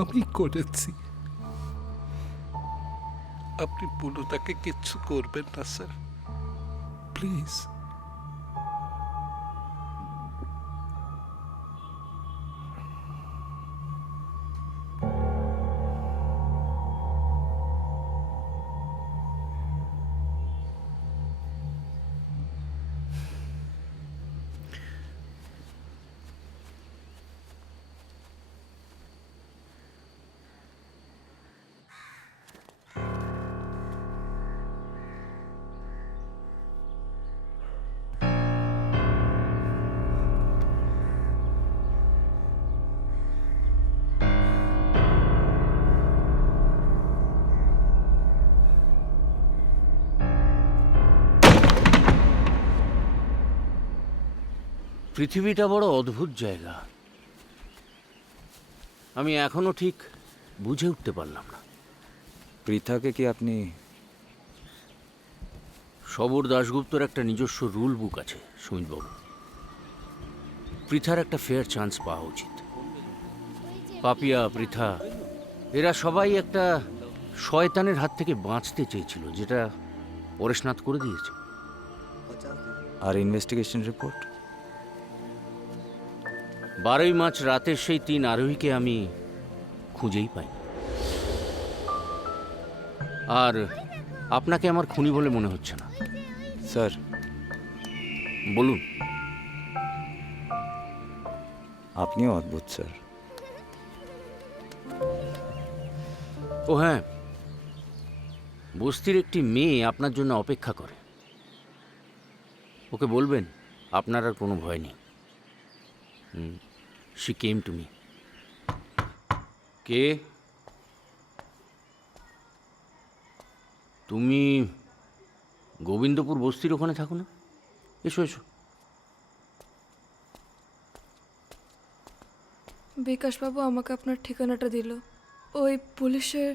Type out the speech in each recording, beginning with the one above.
আমি করেছি। আপনি পুলুদাকে কিচ্ছু করবেন না স্যার, প্লিজ। পৃথিবীটা বড় অদ্ভুত জায়গা। আমি এখনো ঠিক বুঝে উঠতে পারলাম না। পৃথাকে কি আপনি? সবর দাশগুপ্তর একটা নিজস্ব রুল বুক আছে সুমিতবাবু। পৃথার একটা ফেয়ার চান্স পাওয়া উচিত। পাপিয়া, পৃথা, এরা সবাই একটা শয়তানের হাত থেকে বাঁচতে চেয়েছিল, যেটা পরেশনাথ করে দিয়েছে। আর ইনভেস্টিগেশন রিপোর্ট? 12ই মার্চ রাতের সেই 3 আরোহীকে আমি খুঁজেই পাই। আর আপনাকে আমার খুনি বলে মনে হচ্ছে না। স্যার, বলুন। আপনিও অদ্ভুত স্যার। ও হ্যাঁ, বস্তির একটি মেয়ে আপনার জন্য অপেক্ষা করে। ওকে বলবেন আপনার আর কোনো ভয় নেই। She came to me. কে? তুমি গোবিন্দপুর বস্তির ওখানে থাকো না? এসো এসো। বিকাশবাবু আমাকে আপনার ঠিকানাটা দিল। ওই পুলিশের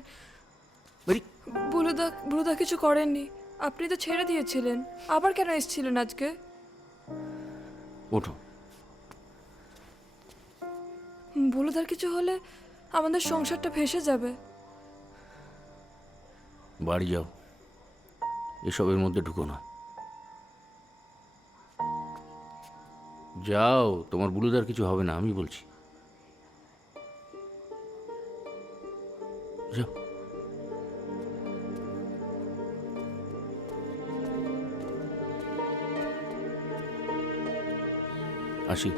বুলুদা কিছু করেননি। আপনি তো ছেড়ে দিয়েছিলেন, আবার কেন এসেছিলেন আজকে? ওঠো। বুলুদার কিছু হলে আমাদের সংসারটা ভেসে যাবে। বাড়ি যাও, এসবের মধ্যে ঢুকো না। যাও, তোমার বুলুদার কিছু হবে না, আমি বলছি। যাও। আসি।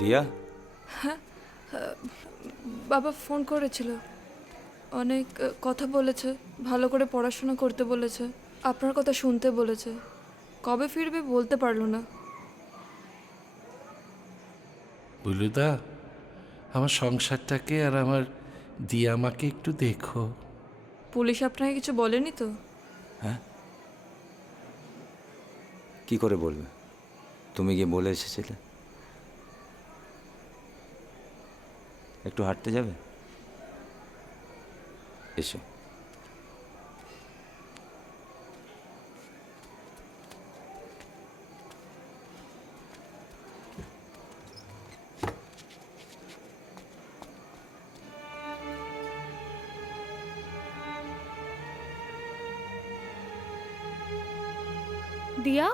দিয়া? বাবা ফোন করেছিল, অনেক কথা বলেছে, ভালো করে পড়াশোনা করতে বলেছে, আপনার কথা শুনতে বলেছে। কবে ফিরবে বলতে পারলো না। বুলুদা, আমার সংসারটাকে আর আমার দিয়ামাকে একটু দেখো। পুলিশ আপনাকে কিছু বলেনি তো? হ্যাঁ, কি করে বলবে? তুমি গিয়ে বলে এসেছিলে। একটু হাঁটতে যাবে? এসো। দিয়া,